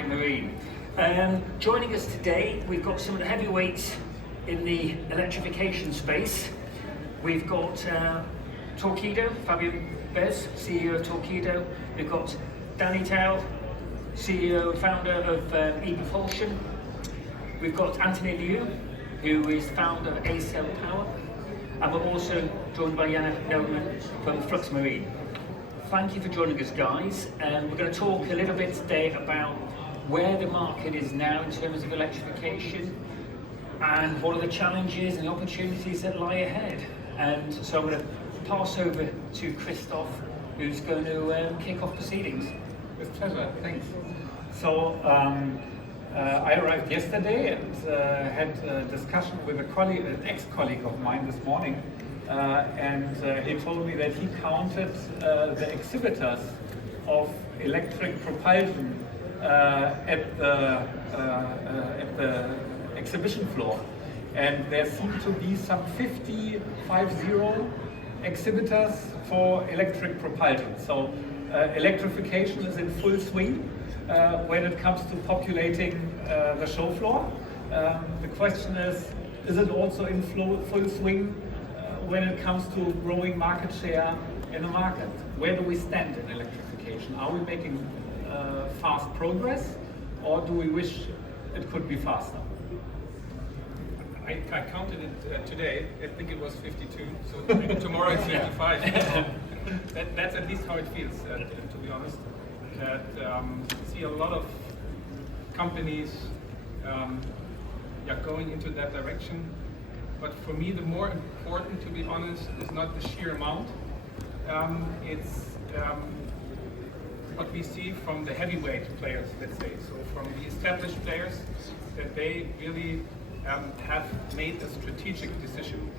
Allied Marine. Joining us today, we've got some of the heavyweights in the electrification space. We've got Torqeedo, Fabian Bez, CEO of Torqeedo. We've got Danny Tao, CEO and founder of ePropulsion. We've got Anthony Liu, who is founder of A-Cell Power. And we're also joined by Jana Nelman from Flux Marine. Thank you for joining us, guys. We're going to talk a little bit today about where the market is now in terms of electrification and what are the challenges and the opportunities that lie ahead. And so I'm going to pass over to Christoph, who's going to kick off proceedings. With pleasure, thanks. So I arrived yesterday and had a discussion with an ex-colleague of mine this morning, and he told me that he counted the exhibitors of electric propulsion at the exhibition floor, and there seem to be some 50 exhibitors for electric propulsion. So electrification is in full swing when it comes to populating the show floor. The question is it also in full swing when it comes to growing market share in the market? Where do we stand in electrification? Are we making fast progress, or do we wish it could be faster? I counted it today. I think it was 52. So tomorrow it's 55. So that's at least how it feels, to be honest. That see a lot of companies going into that direction. But for me, the more important, to be honest, is not the sheer amount. It's what we see from the heavyweight players, let's say. So from the established players, that they really have made a strategic decision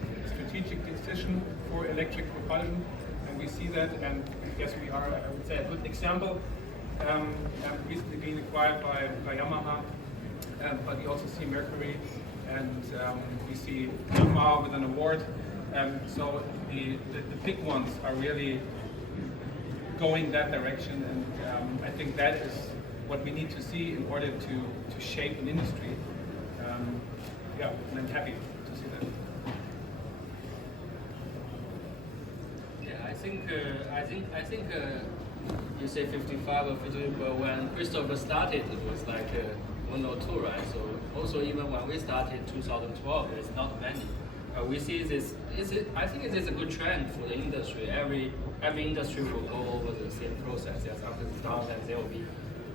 for electric propulsion, and we see that. And yes, we are, I would say, a good example. Recently being acquired by Yamaha, but we also see Mercury, and we see Yamaha with an award. So the big ones are really going that direction, and I think that is what we need to see in order to shape an industry. And I'm happy to see that. Yeah, I think you say 55 or 50, but when Christopher started, it was like 1 or 2, right? So also even when we started 2012, there's not many. We see this. I think it is a good trend for the industry. Every industry will go over the same process. Yes, after the start, and there will be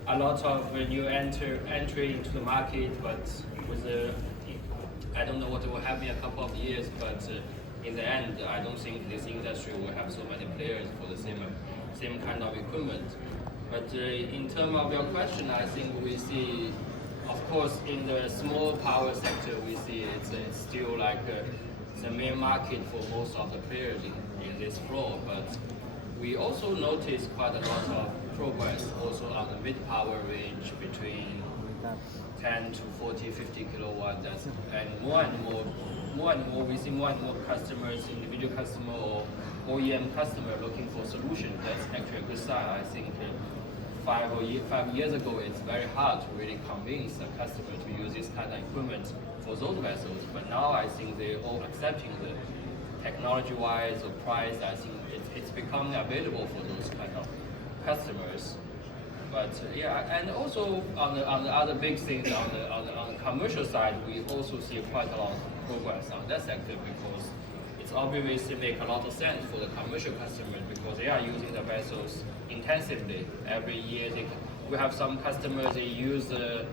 a lot of new entry into the market, but with I don't know what will happen in a couple of years, but in the end, I don't think this industry will have so many players for the same kind of equipment. But in terms of your question, I think we see, of course, in the small power sector, we see it's still like the main market for most of the players in this floor. But we also notice quite a lot of progress also on the mid-power range between 10 to 40, 50 kilowatt. And more and more, we see more and more customers, individual customer or OEM customer looking for solutions. That's actually a good sign. I think 5 years ago, it's very hard to really convince a customer to use this kind of equipment for those vessels. But now I think they're all accepting the technology-wise or price. I think it's becoming available for those kind of customers. But and also on the other big things on the commercial side, we also see quite a lot of progress on that sector, because it's obviously make a lot of sense for the commercial customers, because they are using the vessels intensively every year. We have some customers, they use a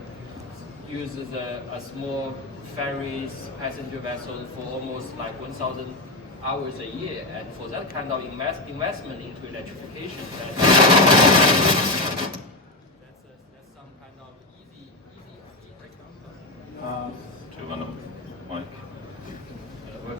small ferries passenger vessel for almost like 1,000 hours a year, and for that kind of investment into electrification, that